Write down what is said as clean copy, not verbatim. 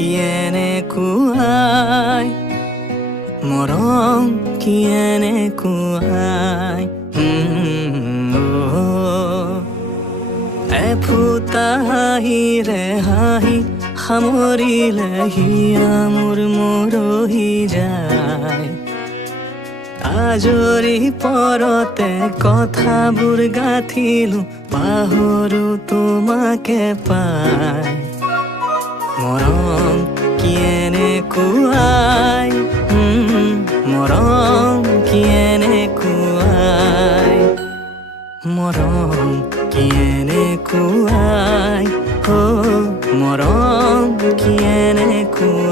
কিয়েনে কুৱাই মৰম কিয়েনে কুৱাই এফুটা হাঁহিৰে হাঁহি সামৰিলে হিয়া মোৰ মৰহি যায় আজৰি পৰতে কথাবোৰ গাঁঠিলো পাহৰো তোমাকে পাই মৰম কিয়েনে কুৱাই মৰম কিয়েনে কুৱাই মৰম কিয়েনে কুৱাই মৰম কিয়েনে কুৱাই